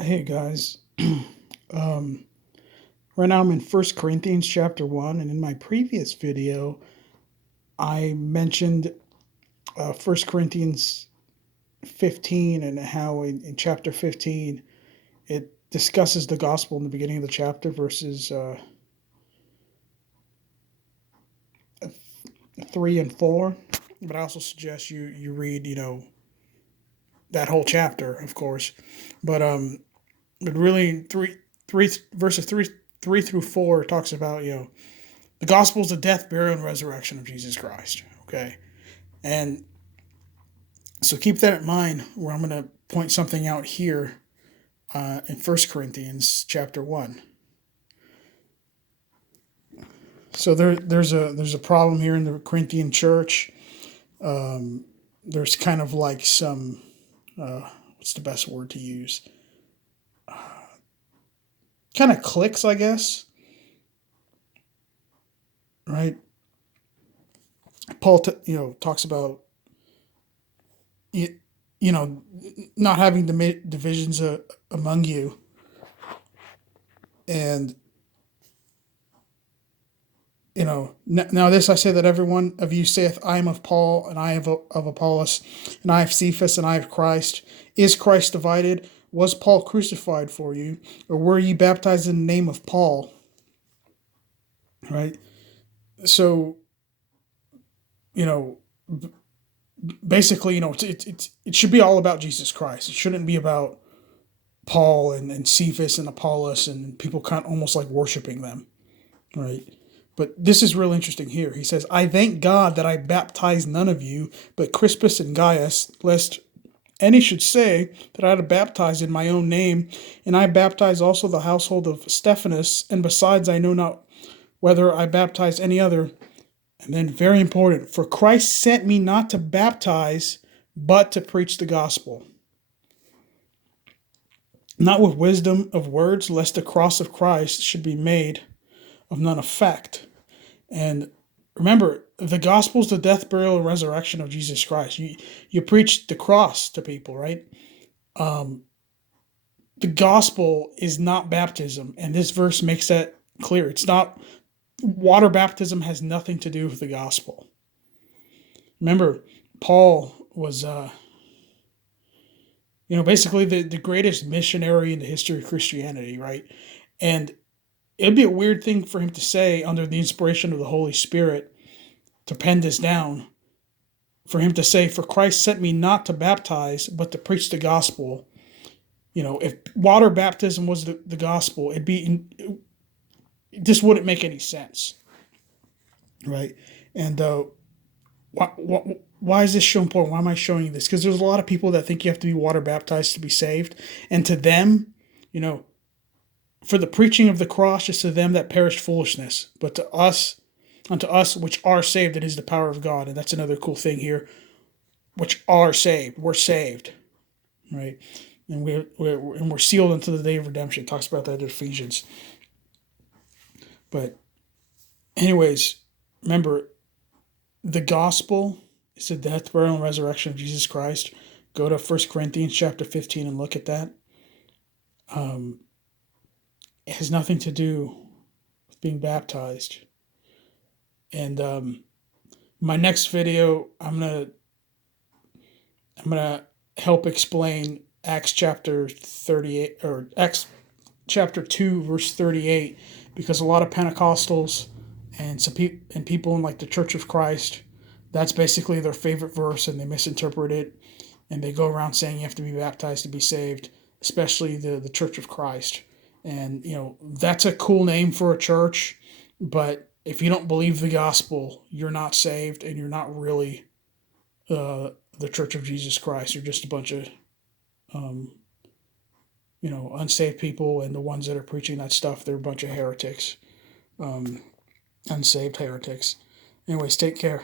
Hey guys, um, right now I'm in First Corinthians chapter 1, and in my previous video, I mentioned 1 Corinthians 15 and how in chapter 15 it discusses the gospel in the beginning of the chapter, verses 3 and 4. But I also suggest you read, that whole chapter, of course. But but really, three verses 3 through 4 talks about, the gospel is the death, burial, and resurrection of Jesus Christ. Okay. And so keep that in mind where I'm going to point something out here in First Corinthians chapter 1. So there's a problem here in the Corinthian church. Um, there's kind of like some, what's the best word to use? Kind of cliques, I guess, right? Paul, talks about you, you know not having divisions among you, and now this I say, that every one of you saith, I am of Paul, and I am of Apollos, and I have Cephas, and I have Christ. Is Christ divided? Was Paul crucified for you? Or were ye baptized in the name of Paul? Right? So, you know, basically, it should be all about Jesus Christ. It shouldn't be about Paul and Cephas and Apollos and people kind of almost like worshiping them. Right? But this is real interesting here. He says, I thank God that I baptized none of you, but Crispus and Gaius, lest any should say that I had baptized in my own name, and I baptized also the household of Stephanus, and besides I know not whether I baptized any other. And then very important, for Christ sent me not to baptize, but to preach the gospel. Not with wisdom of words, lest the cross of Christ should be made of none effect. And remember, the gospel is the death, burial, and resurrection of Jesus Christ. You preach the cross to people, right? Um, the gospel is not baptism, and this verse makes that clear. It's not. Water baptism has nothing to do with the gospel. Remember, Paul was, basically the greatest missionary in the history of Christianity, right? And it'd be a weird thing for him to say under the inspiration of the Holy Spirit to pen this down, for him to say, for Christ sent me not to baptize, but to preach the gospel. If water baptism was the gospel, this wouldn't make any sense, right? And why is this so important? Why am I showing you this? Because there's a lot of people that think you have to be water baptized to be saved, and to them, you know, for the preaching of the cross is to them that perish foolishness, but unto us which are saved, it is the power of God. And that's another cool thing here, which are saved. We're saved, right? And we're sealed until the day of redemption. It talks about that in Ephesians. But anyways, remember, the gospel is the death, burial, and resurrection of Jesus Christ. Go to 1 Corinthians chapter 15 and look at that. It has nothing to do with being baptized. And my next video, I'm gonna help explain Acts chapter 38, or Acts chapter 2 verse 38, because a lot of Pentecostals and and people in like the Church of Christ, that's basically their favorite verse, and they misinterpret it, and they go around saying you have to be baptized to be saved, especially the Church of Christ. And that's a cool name for a church, but if you don't believe the gospel, you're not saved, and you're not really the Church of Jesus Christ. You're just a bunch of um, unsaved people, and the ones that are preaching that stuff, they're a bunch of heretics, unsaved heretics. Anyways, take care.